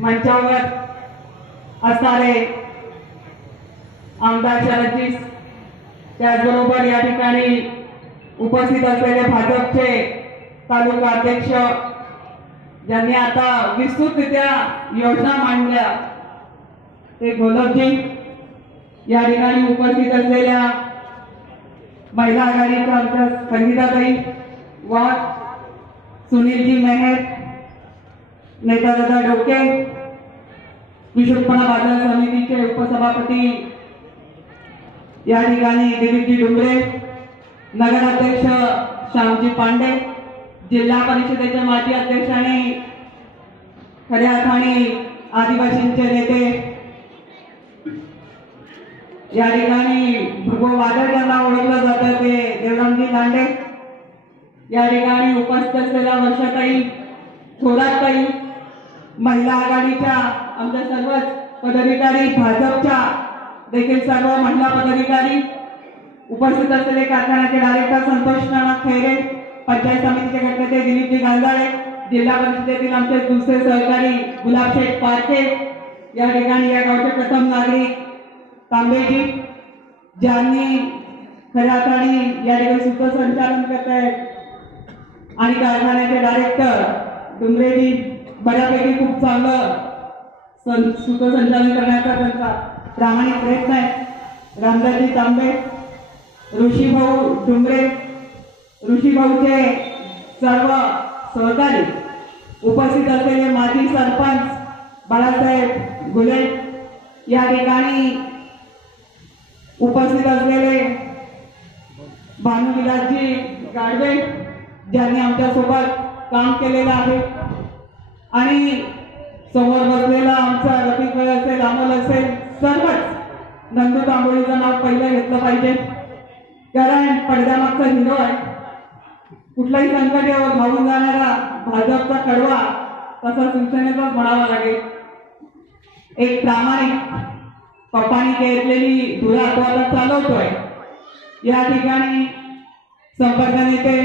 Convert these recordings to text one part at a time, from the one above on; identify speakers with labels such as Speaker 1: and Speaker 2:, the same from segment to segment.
Speaker 1: मंचावर असणारे आमदार शरदजी त्याचबरोबर या ठिकाणी उपस्थित असलेले भाजपचे तालुका अध्यक्ष ज्यांनी आता विस्तृतरित्या योजना मांडल्या. ते गोलकजी या ठिकाणी उपस्थित असलेल्या महिला आघाडीच्या आमच्या संगीताताई वाघ सुनीलजी मेहर नेता दादा डोके. विशोकपणा बाजार समितीचे उपसभापती या ठिकाणी दिलीपजी डुंबरे नगराध्यक्ष श्यामजी पांडे जिल्हा परिषदेचे माजी अध्यक्ष आणि खऱ्या अर्थाने आदिवासींचे नेते. या ठिकाणी भगव वादळ यांना ओळखलं जातं ते देवरामजी लांडे या ठिकाणी उपस्थित असलेल्या वर्षाताई थोरातताई महिला आघाडीच्या आमच्या सर्वच पदाधिकारी भाजपच्या देखील सर्व महिला पदाधिकारी उपस्थित असलेले कारखान्याचे डायरेक्टर संतोष नाना खैरे पंचायत समितीचे गटनेते दिलीपजी गांजाळे जिल्हा परिषदेतील आमचे दुसरे सहकारी गुलाबशेठ पारखे या ठिकाणी या गावचे प्रथम नागरिक तांबेजी ज्यांनी खऱ्या अर्थाने या ठिकाणी सूत्रसंचालन करत आहेत आणि कारखान्याचे डायरेक्टर डुंगरेजी बऱ्यापैकी खूप चांगलं सं- सूत्रसंचालन करण्याचा त्यांचा प्रामाणिक प्रयत्न आहे. रामदासजी तांबे ऋषीभाऊ डुंगरे ऋषीभाऊचे सर्व सहकारी उपस्थित असलेले माजी सरपंच बाळासाहेब गुले या ठिकाणी उपस्थित असलेले भानुविलासजी गाडवे ज्यांनी आमच्यासोबत काम केलेलं आहे. आणि समोर बसलेला आमचा रफिक भाई असेल अमोल असेल सर्वच नंदू तांबोळीचं नाव पहिलं घेतलं पाहिजे. कारण पडद्यामागचा हिरो आहे. कुठलाही संकटावर धावून जाणारा भाजपचा कडवा तसा शिवसेनेचाच म्हणावा लागेल. एक प्रामाणिक पप्पानी घेतलेली धुरा तो आता चालवतोय. या ठिकाणी संपर्क नेते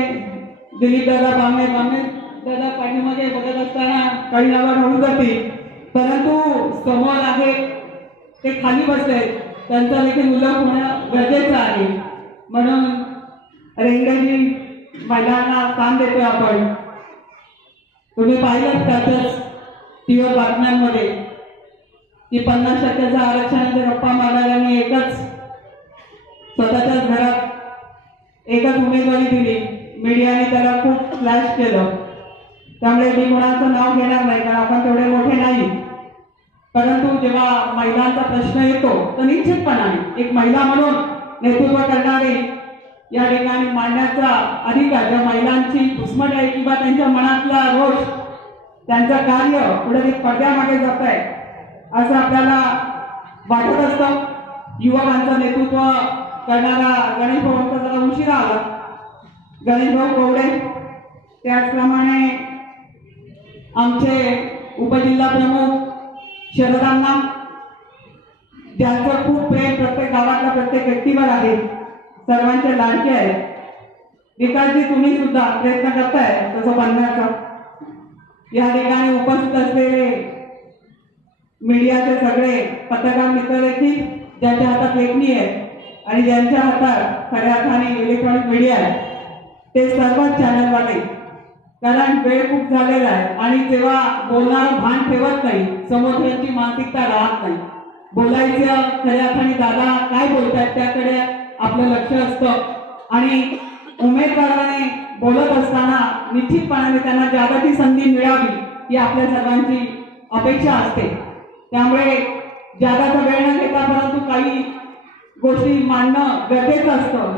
Speaker 1: दिलीप दादा बांगणे बांगणे दादा पाठीमागे बघत असताना काही नावं राहून जातील. परंतु समोर आहे ते खाली बसले त्यांचा देखील उल्लेख होणं गरजेचं आहे. म्हणून रेंगजी महिलांना स्थान देतोय आपण. तुम्ही पाहिलं त्यातच टीव्हीवर बातम्यांमध्ये? की पन्नास टक्क्याचं आरक्षणाच्या गप्पा मारणाऱ्यांनी एकच स्वतःच्याच घरात एकच उमेदवारी दिली मीडियाने त्याला खूप फ्लॅश केलं. त्यामुळे मी कोणाचं नाव घेणार नाही कारण आपण तेवढे मोठे नाही. परंतु जेव्हा महिलांचा प्रश्न येतो तर निश्चितपणाने एक महिला म्हणून नेतृत्व करणारे या ठिकाणी मांडण्याचा अधिकार ज्या महिलांची घुसमट आहे किंवा त्यांच्या मनातला रोष त्यांचं कार्य कुठेतरी पडद्यामागे जात आहे असं आपल्याला वाटत असतं. युवकांचं नेतृत्व करणारा गणेश भाऊंचा जरा उशिरा आला. गणेश भाऊ कोवडे. त्याचप्रमाणे आमचे उपजिल्हा प्रमुख शरदांना ज्यांचं खूप प्रेम प्रत्येक गावातल्या प्रत्येक व्यक्तीवर आहे. सर्वांचे लाडके आहेत. विकासजी तुम्ही सुद्धा प्रयत्न करताय तसं बनण्याचा. या ठिकाणी उपस्थित असलेले मीडियाचे सगळे पत्रकार मित्र देखील ज्यांच्या हातात लेखणी आहे आणि ज्यांच्या हातात खऱ्या अर्थाने इलेक्ट्रॉनिक मीडिया आहे ते सर्वच चॅनलवाले कारण वेळ खूप झालेला आहे. आणि तेव्हा बोलणार भान ठेवत नाही. समोरच्याची मानसिकता राहत नाही. बोलायचं खऱ्या अर्थाने दादा काय बोलतात त्याकडे आपलं लक्ष असतं. आणि उमेदवाराने बोलत असताना निश्चितपणाने त्यांना जागाची संधी मिळावी ही आपल्या सर्वांची अपेक्षा असते. त्यामुळे जागाचा वेळ न घेता परंतु काही गोष्टी मांडणं गरजेचं असतं.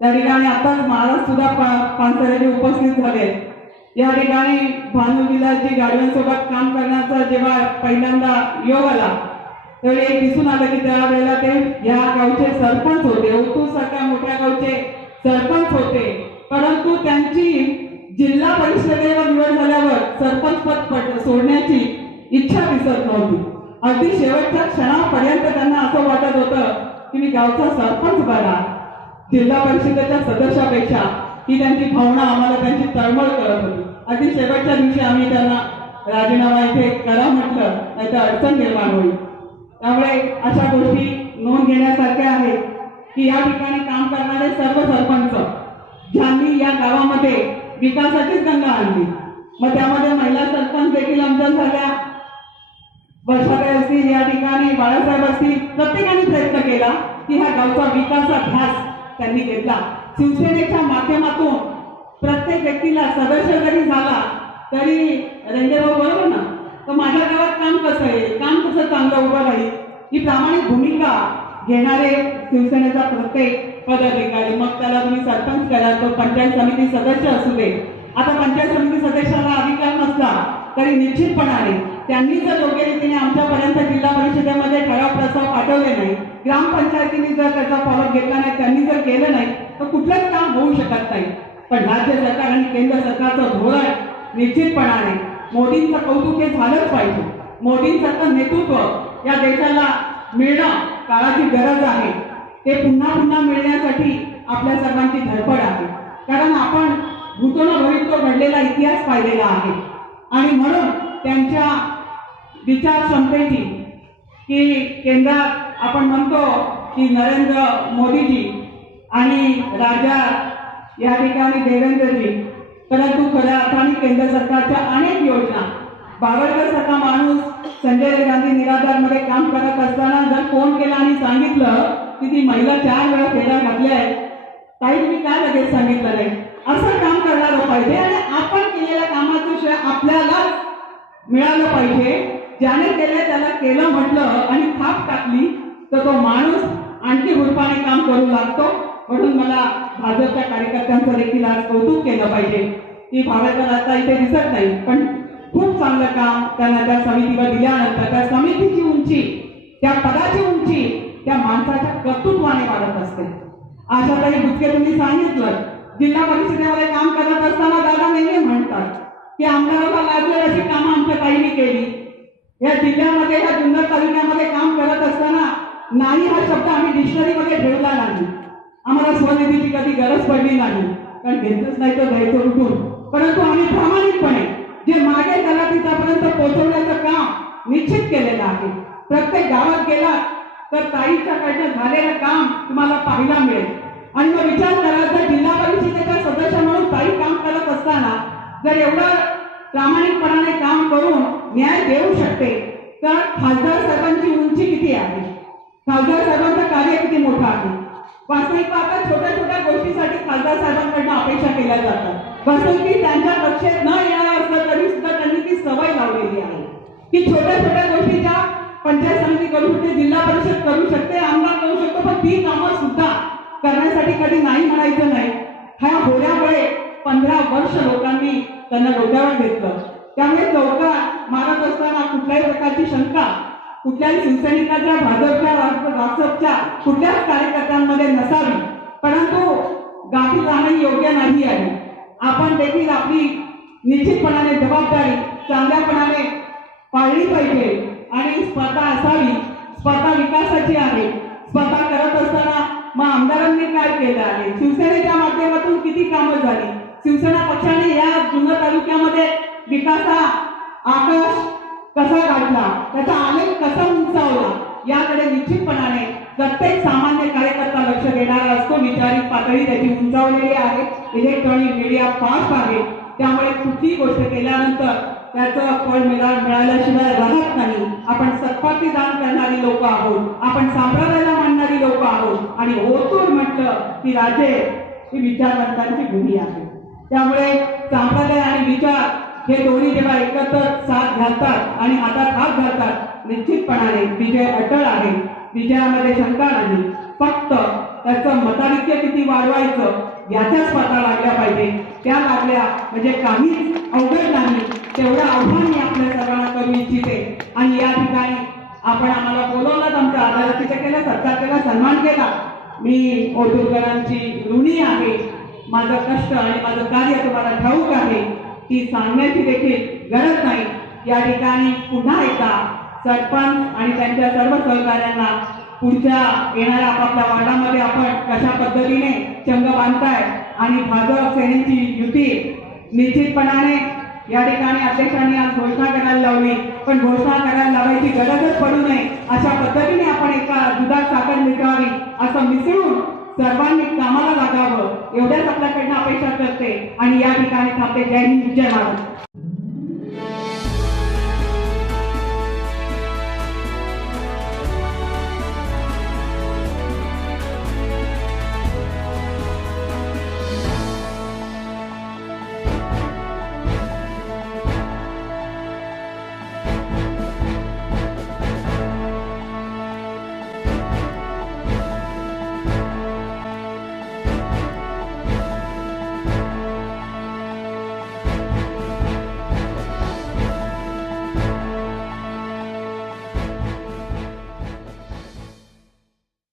Speaker 1: त्या ठिकाणी आता महाराज सुद्धा पा- उपस्थित झाले. या ठिकाणी भानुविलासजी गाडव्यांसोबत काम करण्याचा जेव्हा पहिल्यांदा योग आला तर एक दिसून आलं की त्यावेळेला ते या गावचे सरपंच होते. ओतूर सारख्या मोठ्या गावचे सरपंच होते. परंतु त्यांची जिल्हा परिषदेवर निवड झाल्यावर सरपंच पद पड- सोडण्याची इच्छा दिसत नव्हती. अगदी शेवटच्या क्षणापर्यंत त्यांना असं वाटत होतं की मी गावचा सरपंच बना जिल्हा परिषदेच्या सदस्यापेक्षा ही त्यांची भावना आम्हाला त्यांची तळमळ करत होती. अगदी शेवटच्या दिवशी आम्ही त्यांना राजीनामा इथे करा म्हटलं नाही तर अडचण निर्माण होईल. त्यामुळे अशा गोष्टी नोंद घेण्यासारख्या आहेत की या ठिकाणी काम करणारे सर्व सरपंच ज्यांनी या गावामध्ये विकासाचीच गंगा आणली. मग त्यामध्ये महिला सरपंच देखील आमच्या झाल्या. वर्षाताई असतील या ठिकाणी बाळासाहेब असतील प्रत्येकाने प्रयत्न केला की ह्या गावचा विकास ध्यास त्यांनी घेतला. शिवसेनेच्या माध्यमातून प्रत्येक व्यक्तीला सदस्य जरी झाला. तरी रेंदेभाऊ बरोबर ना? तर माझ्या गावात काम कसं येईल काम कसं चांगलं उभं राहील? ही प्रामाणिक भूमिका घेणारे शिवसेनेचा प्रत्येक पदाधिकारी. मग त्याला तुम्ही सरपंच करा तो पंचायत समिती सदस्य असू दे. आता पंचायत समिती सदस्याला अधिकार नसला तरी निश्चितपणाने त्यांनी जर योग्य रीतीने आमच्यापर्यंत जिल्हा परिषदेमध्ये ठराव प्रस्ताव पाठवले नाही ग्रामपंचायतीने जर त्याचा फॉलोअप घेतला नाही त्यांनी जर केलं नाही तर कुठलंच काम होऊ शकत नाही. पण राज्य सरकार आणि केंद्र सरकारचं धोरण निश्चितपणाने मोदींचं कौतुक हे झालंच पाहिजे. मोदींसारखं नेतृत्व या देशाला मिळणं काळाची गरज आहे. ते पुन्हा पुन्हा मिळण्यासाठी आपल्या सर्वांची धडपड आहे. कारण आपण भूतोन भविष्य घडलेला इतिहास पाहिलेला आहे. आणि म्हणून त्यांच्या विचार क्षमतेची की केंद्रात आपण म्हणतो की नरेंद्र मोदीजी आणि राजा या ठिकाणी देवेंद्रजी परंतु खऱ्या अर्थाने केंद्र सरकारच्या अनेक योजना बावरकर सारखा माणूस संजय गांधी निराधारमध्ये काम करत असताना जर फोन केला आणि सांगितलं की ती महिला चार वेळा फेऱ्या घातल्या आहेत ताई तुम्ही काय लगेच सांगितलं नाही? असं काम करायला पाहिजे आणि आपण केलेल्या कामाचं श्रेय आपल्याला मिळालं पाहिजे. ज्याने केलंय त्याला केलं म्हटलं आणि थाप टाकली तर तो माणूस आणखी हुरपाने काम करू लागतो. म्हणून मला भाजपच्या कार्यकर्त्यांचं देखील आज कौतुक केलं पाहिजे. की भावेकर आता इथे दिसत नाही पण खूप चांगलं काम त्यांना त्या समितीवर दिल्यानंतर त्या समितीची उंची त्या पदाची उंची त्या माणसाच्या कर्तृत्वाने वाढत असते. आशाताई बुचके तुम्ही सांगितलं. जिल्हा परिषदेमध्ये काम करत असताना दादा नेहमी म्हणतात की आमदाराला लागलेली अशी कामं आमच्या ताईने केली. या जिल्ह्यामध्ये या जुन्नर तालुक्यामध्ये काम करत असताना नाही हा शब्द आम्ही डिक्शनरीमध्ये ठेवला नाही. आम्हाला स्वनिधीची कधी गरज पडली नाही. कारण घेतच नाही तर द्यायचं उठून. परंतु आम्ही प्रामाणिकपणे जे मागे त्याला तिथपर्यंत पोहोचवण्याचं काम निश्चित केलेलं आहे. प्रत्येक गावात गेला तर ताईच्याकडनं झालेलं काम तुम्हाला पाहायला मिळेल. आणि मग विचार करा जर जिल्हा परिषदेच्या सदस्य म्हणून ताई काम करत असताना जर एवढं प्रामाणिकपणाने काम करून न्याय देऊ शकते. तर खासदार साहेबांची उंची किती आहे? खासदार साहेबांचं कार्य किती मोठं आहे? वास्तविक पाहता छोट्या छोट्या गोष्टीसाठी खासदार साहेबांकडनं अपेक्षा केल्या जातात. वास्तविक त्यांच्या लक्षात न येणार असलं तरी सुद्धा त्यांनी ती सवय लावलेली आहे. की छोट्या छोट्या गोष्टीच्या पंचायत समिती करू शकते जिल्हा परिषद करू शकते आमदार करू शकतो पण ती कामं सुद्धा करण्यासाठी कधी नाही म्हणायचं नाही. ह्या होण्यामुळे पंधरा वर्ष लोकांनी त्यांना डोक्यावर घेतलं. त्यामुळे चौका मारत असताना कुठल्याही प्रकारची शंका कुठल्याही शिवसैनिकाच्या भाजपच्या रासपच्या कुठल्याच कार्यकर्त्यांमध्ये नसावी. परंतु गाठी जाणं योग्य नाही आहे. आपण देखील आपली निश्चितपणाने जबाबदारी चांगल्यापणाने पाळली पाहिजे आणि स्पर्धा असावी. स्पर्धा विकासाची आहे. स्पर्धा करत असताना मग आमदारांनी काय केलं आहे? शिवसेनेच्या माध्यमातून किती कामं झाली? शिवसेना पक्षाने या जुन्नर तालुक्यामध्ये विकासा आकाश कसा काढला त्याचा आलेख कसा उंचावला याकडे निश्चितपणाने प्रत्येक सामान्य कार्यकर्ता लक्ष देणारा असतो. विचारिक पातळी त्याची उंचावलेली आहे. इलेक्ट्रॉनिक मीडिया फास्ट आहे. त्यामुळे कुठलीही गोष्ट केल्यानंतर त्याचं फळ मिळा मिळाल्याशिवाय राहत नाही. आपण सत्पाती दान करणारी लोक आहोत. आपण संप्रदायाला मांडणारी लोक आहोत. आणि ओतूर म्हटलं की राजे ही विचारवंतांची भूमी आहे. त्यामुळे संप्रदाय आणि विचार हे दोन्ही जेव्हा एकत्र साथ घालतात आणि हातात हात घालतात निश्चितपणाने विजय अटळ आहे. विजयामध्ये शंका नाही. फक्त त्याचं मताधिक्य किती वाढवायचं याच्या स्पर्धा लागल्या पाहिजे. त्या लागल्या म्हणजे काहीच अवघड नाही. तेवढं आव्हान मी आपल्या सर्वांना करू इच्छिते. आणि या ठिकाणी आपण आम्हाला बोलवलं आमचा आदर तिथे केला सत्कार केला सन्मान केला. मी ओटूरकरांची ऋणी आहे. माझं कष्ट आणि माझं कार्य तुम्हाला ठाऊक आहे ती सांगण्याची देखील गरज नाही. या ठिकाणी पुन्हा एकदा सरपंच आणि त्यांच्या सर्व सहकार्यांना पुढच्या येणाऱ्या आपापल्या वार्डामध्ये आपण कशा पद्धतीने चंग बांधताय आणि भाजप सेनेची युती निश्चितपणाने या ठिकाणी अध्यक्षांनी आज घोषणा करायला लावली पण घोषणा करायला लावायची गरजच पडू नये. अशा पद्धतीने आपण एका दुधात साखर मिसळावी असं मिसळून सर्वांनी कामाला लागावं एवढ्याच आपल्याकडनं अपेक्षा करते. आणि या ठिकाणी थांबते. जय हिंद जय महाराज